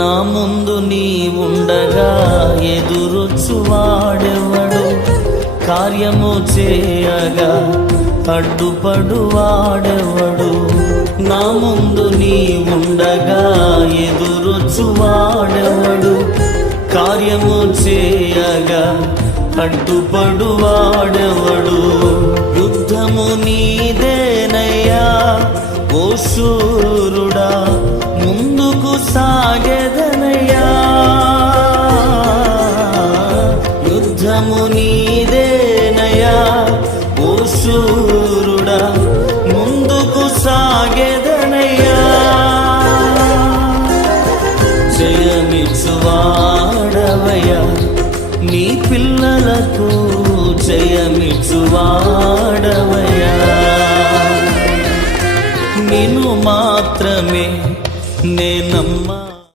నా ముందు నీ ఉండగా ఎదురొచ్చువాడెవడు? కార్యము చేయగా అడ్డుపడువాడెవడు? నా ముందు నీ ఉండగా ఎదురొచ్చువాడెవడు? కార్యము చేయగా అడ్డుపడువాడెవడు? యుద్ధము నీదేనయ్యా ఓ శూరుడా, ముందుకు సాగెదనయ్యా. యుద్ధము నీదేనయ్యా ఓ శూరుడా, ముందుకు సాగెదనయ్యా. జయమిచ్చువాడవయ్యా, నీ పిల్లలకు జయమిచ్చువాడవయ్యా. నిన్ను మాత్రమే నే నమ్మ